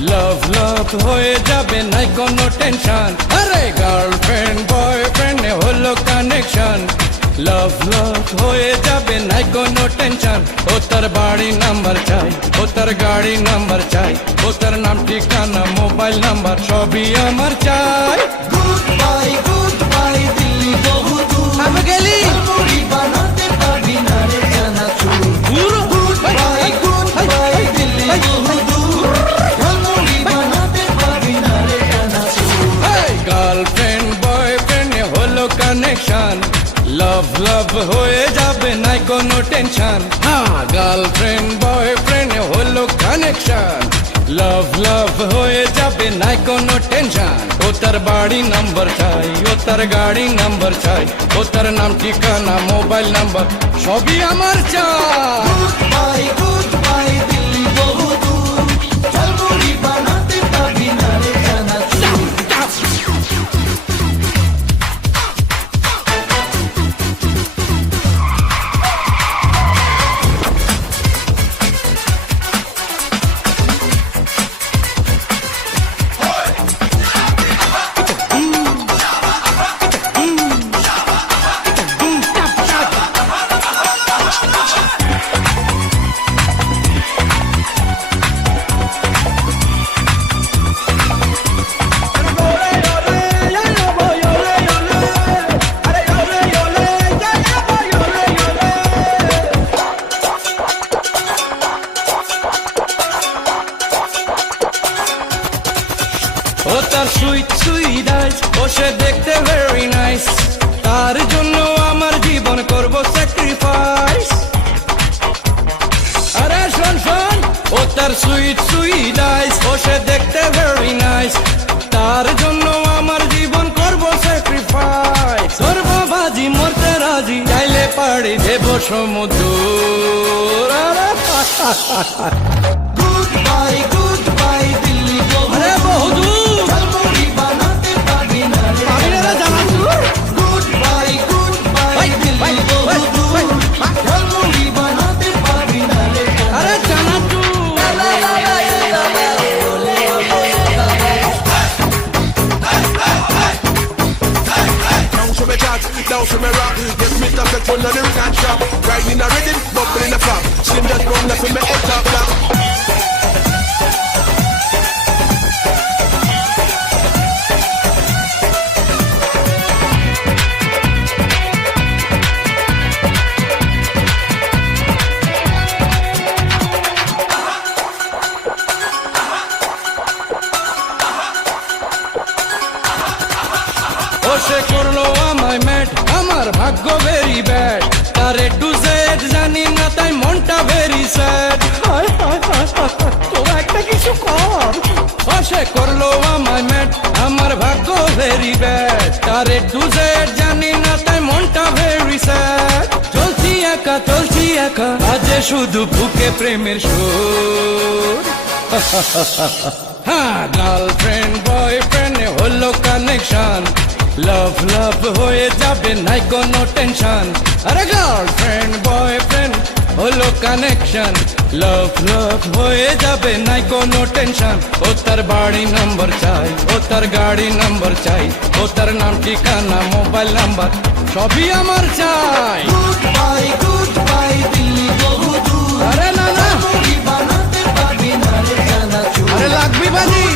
লাভ লাভ হয়ে যাবে নাই কোনো টেনশন, আরে গার্লফ্রেন্ড বয়ফ্রেন্ড হলো কানেকশন। লাভ লাভ হয়ে যাবে নাই কোনো টেনশন, ও তার বাড়ি নাম্বার চাই, ও তার গাড়ি নাম্বার চাই, ও তার নাম ঠিকানা মোবাইল নাম্বার সবই আমার চাই। গুড বাই দিল্লি বহু দূর, আমি গেলি মুড়ি বানাতে পারবি না রে চানাচুর। গুড বাই দিল্লি বহু দূর, মুড়ি বানাতে পারবি না রে চানাচুর। গার্লফ্রেন্ড বয়ফ্রেন্ড হলো কানেকশন, লাভ লাভ হয়ে যাবে নাই কোনো টেনশন। হ্যাঁ, গার্লফ্রেন্ড বয়ফ্রেন্ড হলো কানেকশন, লাভ লাভ হয়ে যাবে নাই কোনো টেনশন। ও তার বাড়ি নাম্বার চাই, ও তার গাড়ি নাম্বার চাই, ও তার নাম ঠিকানা মোবাইল নাম্বার সবই আমার চাই। গুড বাই দিল্লি বহু দূর, মুড়ি বানাতে পারবি না রে চানাচুর। ও তার সুইট সুইট আইস, ও সে দেখতে ভেরি নাইস, তার জন্য আমার জীবন করব স্যাক্রিফাইস। আরে শোন শোন, ও তার সুইট সুইট আইস, ও সে দেখতে ভেরি নাইস, তার জন্য আমার জীবন করব স্যাক্রিফাইস। সর্ববাজি মরতে রাজি, চাইলে পাড়ি দেব সমুদ্র। গুড বাই দিল্লি বহু আরে বহুদূর মুড়ি বানাতে পারবি না রে জানাচুর। গুড বাই দিল্লি বহু দূর, মুড়ি বানাতে পারবি না রে আরে জানাচুর। Down to me chat, down to me rock. Yes, Mr. Sex on the record shop. Riding a rhythm, bubble in the flop. Slim just run left with me head top black. ও সে করলো আমায় mat, আমার ভাগ্য very bad, তার এ to Z জানি না তাই মনটা very sad. তোরা একটা কিছু কর। ও সে করলো আমায় ম্যাট, আমার ভাগ্য ভেরি ব্যাড, তার এ টু জেড জানি না তাই মনটা ভেরি স্যাড। চলছি একা আজে শুধু বুকে প্রেমের সুর। হ্যাঁ, গার্লফ্রেন্ড বয়ফ্রেন্ড হলো কানেকশন, লাভ লাভ হয়ে যাবে নাই কোনো টেনশন। আরে গার্লফ্রেন্ড বয়ফ্রেন্ড হলো কানেকশন, লাভ লাভ হয়ে যাবে নাই কোনো টেনশন। ও তার বাড়ি নাম্বার চাই, ও তার গাড়ি নাম্বার চাই, ও তার নাম ঠিকানা মোবাইল নাম্বার সবই আমার চাই। গুড বাই দিল্লি বহু দূর, আরে না না, মুড়ি বানাতে পারবি না রে চানাচুর। আরে লাগবি বাজি।